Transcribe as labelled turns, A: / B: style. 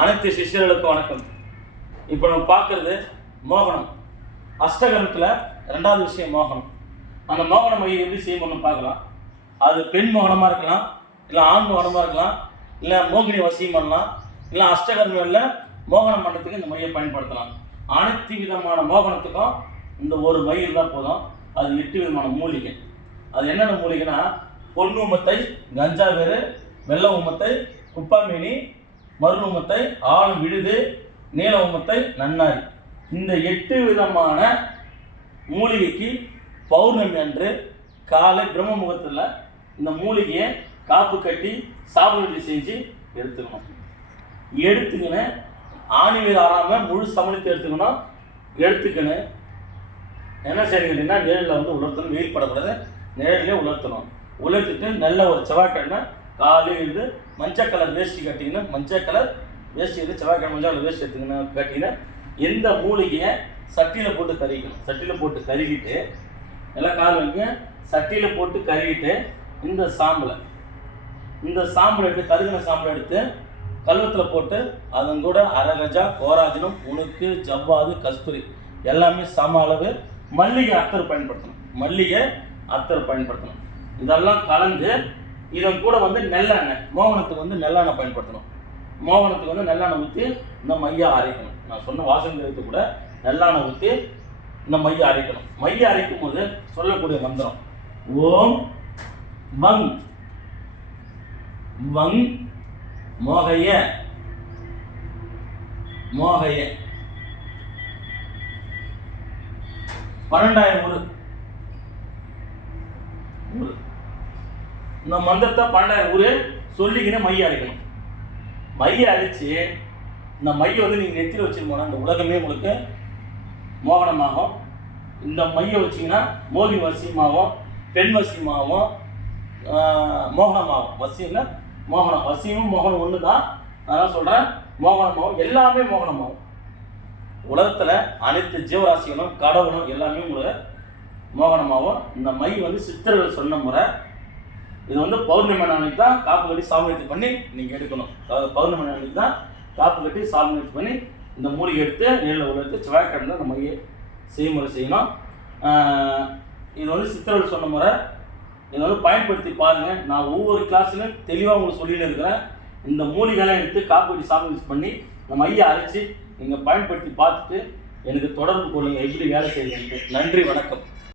A: அனைத்து சிஷியர்களுக்கும் வணக்கம். இப்போ நம்ம பார்க்கறது மோகனம். அஷ்டகரத்தில் ரெண்டாவது விஷயம் மோகனம். அந்த மோகன மையம் எப்படி செய்யணும்னு பார்க்கலாம். அது பெண் மோகனமாக இருக்கலாம் இல்லை ஆண் மோகனமாக இருக்கலாம் இல்லை மோகினி வசியம் பண்ணலாம் இல்லை அஷ்டகர்மியில் மோகனம் பண்ணுறதுக்கு இந்த மையை பயன்படுத்தலாம். அனைத்து விதமான மோகனத்துக்கும் இந்த ஒரு மை இருந்தால் போதும். அது எட்டு விதமான மூலிகை. அது என்னென்ன மூலிகைன்னா பொன் உமத்தை கஞ்சா வேறு வெள்ளை உமத்தை குப்பாமேனி மருள் ஆளும் விழுது நீலவுமத்தை நன்னாரி இந்த எட்டு விதமான மூலிகைக்கு பௌர்ணமி அன்று காலை பிரம்ம முகத்தில் இந்த மூலிகையை காப்பு கட்டி சாப்பிடு செஞ்சு எடுத்துக்கணும். எடுத்துக்கின்னு ஆணி ஆறாமல் முழு சமணித்து எடுத்துக்கணும் எடுத்துக்கின்னு என்ன செய்யணும் கேட்டிங்கன்னா நிழலில் வந்து உலர்த்தணும். வெயில் படக்கூடாது. நிழல்லே உலர்த்தணும். உலர்த்திட்டு நல்ல ஒரு செவ்வாய்க்கிழமை காலையில் இருந்து மஞ்சள் கலர் வேஷ்டி கட்டிங்கன்னா மஞ்சள் கலர் வேஷ்டி எடுத்து செவ்வாய்க்கிழமை மஞ்சள் கலர் வேஷ்டி எடுத்துக்கணும் கட்டிங்கன்னா எந்த மூலிகையை சட்டியில் போட்டு கறிக்கணும் சட்டியில் போட்டு கருகிட்டு எல்லாம் கால் வைங்க. சட்டியில் போட்டு கருகிட்டு இந்த சாம்பலை இந்த சாம்பல் எடுத்து கருகின சாம்பல் எடுத்து கல்வத்தில் போட்டு அதன் கூட அரகஜா கோராஜனம் உணுக்கு ஜவ்வாது கஸ்தூரி எல்லாமே சம அளவு மல்லிகை அத்தர் பயன்படுத்தணும். மல்லிகை அத்தர் பயன்படுத்தணும். இதெல்லாம் கலந்து இதன் கூட வந்து நெல்லெண்ணெய் மோகனத்துக்கு வந்து நெல்லெண்ணெய் பயன்படுத்தணும். மோகனத்துக்கு வந்து நெல்லெண்ணெய் ஊற்றி இந்த மையை அரைக்கணும். நான் சொன்ன வாசனை கூட நெல்லெண்ணெய் ஊற்றி இந்த மையை அரைக்கணும். மையை அரைக்கும் போது சொல்லக்கூடிய மந்திரம் ஓம் வங் வங் மோகைய மோகைய. பன்னெண்டாயிரம் ஒரு ஒரு. இந்த மந்திரத்தை பன்னெண்டாயிரம் ஊர் சொல்லிக்கின்னு மைய அரைக்கணும் மைய அரைச்சு இந்த மைய வந்து நீங்கள் நெத்தியில் வச்சுருப்போனா இந்த உலகமே உங்களுக்கு மோகனமாகும். இந்த மைய வச்சிங்கன்னா மோகி வசியமாகும் பெண் வசியமாகும் மோகனமாகும். வசியம்னா மோகனம். வசியமும் மோகனம் ஒன்று தான் அதான் சொல்கிறேன் மோகனமாகும். எல்லாமே மோகனமாகும். உலகத்தில் அனைத்து ஜீவராசிகளும் கடவுளும் எல்லாமே உங்களுக்கு மோகனமாகும். இந்த மை வந்து சித்தர்கள் சொன்ன முறை இது வந்து பௌர்ணமி நாளைக்கு தான் காப்பு கட்டி சாமியத்து பண்ணி நீங்கள் எடுக்கணும். அதாவது பௌர்ணமி நாளைக்கு தான் காப்பு கட்டி சாமியத்து பண்ணி இந்த மூலிகை எடுத்து நேரில் உள்ள செவ்வாய்க்கிழமை நம்ம செய்முறை செய்யணும். இது வந்து சித்தர்கள் சொன்ன முறை. இதை வந்து பயன்படுத்தி பாருங்கள் நான் ஒவ்வொரு கிளாஸ்லையும் தெளிவாக உங்களுக்கு சொல்லிட்டு இருக்கிறேன். இந்த மூலிகைலாம் எடுத்து காப்பு கட்டி சாமி யூஸ் பண்ணி நம்ம ஐயை அரைச்சி நீங்கள் பயன்படுத்தி பார்த்துட்டு எனக்கு தொடர்பு கொள்ளுங்கள் எப்படி வேலை செய்யுங்க நன்றி வணக்கம்.